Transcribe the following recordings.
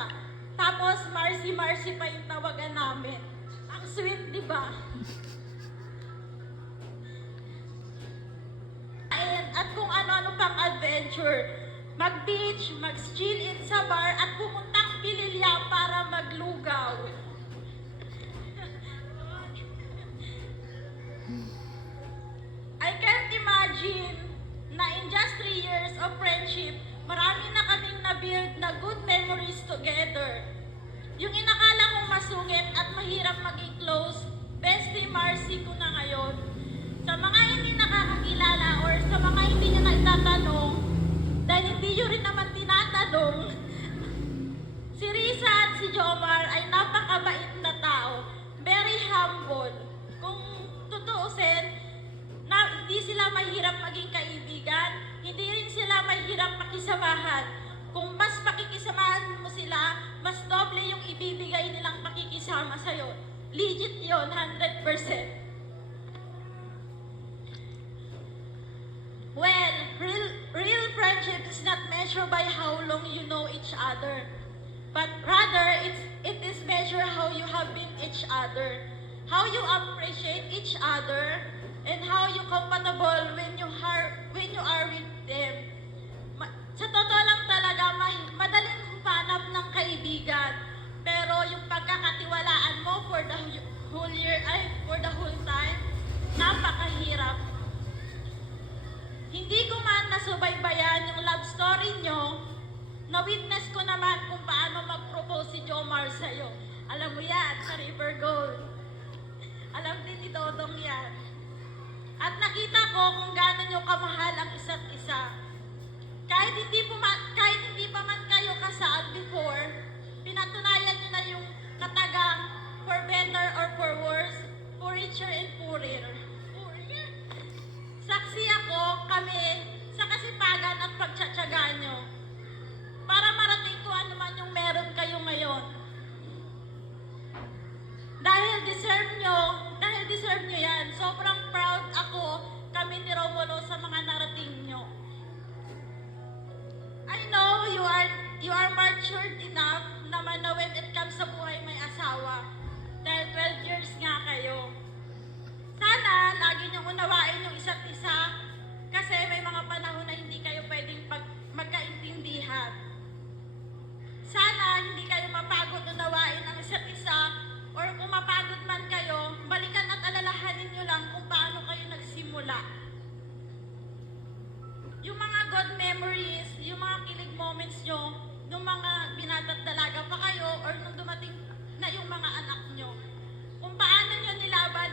Teresa. Tapos Marcy pa yung tawagan namin. Ang sweet, di ba? At kung ano-ano pang adventure. Mag-beach, mag-chill in sa bar, at pumuntang Pililya para maglugaw. I can't imagine na in just 3 years of friendship, marami na kaming na-build na good memories together. Yung inakala kong masungit at mahirap maging close, bestie Marcy ko na ngayon. Sa mga hindi nakakakilala or sa mga hindi nyo na itatanong, dahil hindi nyo rin naman tinatanong, si Risa at si Jomar ay napakabait na tao, very humble. Kung tutuusin, na hindi sila mahirap maging kaibigan, hindi rin sila mahirap pakisamahan. Kung mas pakikisamahan mo sila, mas doble yung ibibigay nilang pakikisama sa'yo. Legit yon 100%. Well, real friendship is not measured by how long you know each other, but rather it is measured how you have been each other, how you appreciate each other, and how you compatible when you are with them. Sa totoo lang talaga, madaling humanap ng kaibigan, pero yung pagkakatiwalaan mo for the whole time, napakahirap. Hindi ko man nasubaybayan yung love story nyo, na-witness ko naman kung paano mag-propose si Jomar sa'yo. Alam mo yan, sa River Gold. Alam din ni Dodong yan. At nakita ko kung gaano nyo kamahal ang isa't isa. Kahit hindi pa man kayo kasal before, pinatunayan nyo na yung katagang for better or for worse, for richer and poorer. Saksi ako, kami, sa kasipagan at pagtsatsaga nyo para marating ko ano man yung meron kayo ngayon. Dahil deserve nyo yan. Sobrang proud ako, kami ni Romulo, sa mga narating nyo. I know you are matured enough naman na when it comes sa buhay may asawa. Dahil 12 years nga kayo. Sana lagi niyong unawain yung isa't isa kasi may mga panahon na hindi kayo pwedeng magkaintindihan. Sana hindi kayo mapagod unawain ang isa't isa, or kung mapagod man kayo, balikan at alalahanin niyo lang kung paano kayo nagsimula. Yung mga good memories, yung mga kilig moments nyo, nung mga binata't dalaga pa kayo or nung dumating na yung mga anak nyo. Kung paano nyo nilaban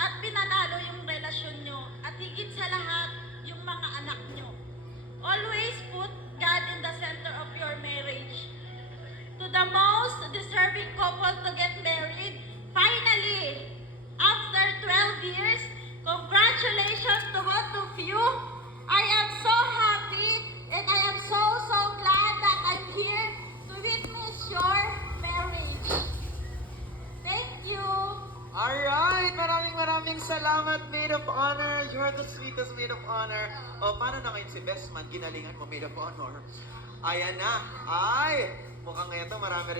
at pinanalo yung relasyon nyo, at higit sa lahat, yung mga anak nyo. Always put God in the center of your marriage. To the most deserving couple to get married, finally, after 12 years, congratulations to both of you. I am so happy and I am so glad that I'm here to witness your marriage. Thank you. Alright, maraming salamat, Maid of Honor. You're the sweetest Maid of Honor. O, paano na ngayon si Bestman? Ginalingan mo, Maid of Honor. Ayan na. Ay, mukhang ito, marami rin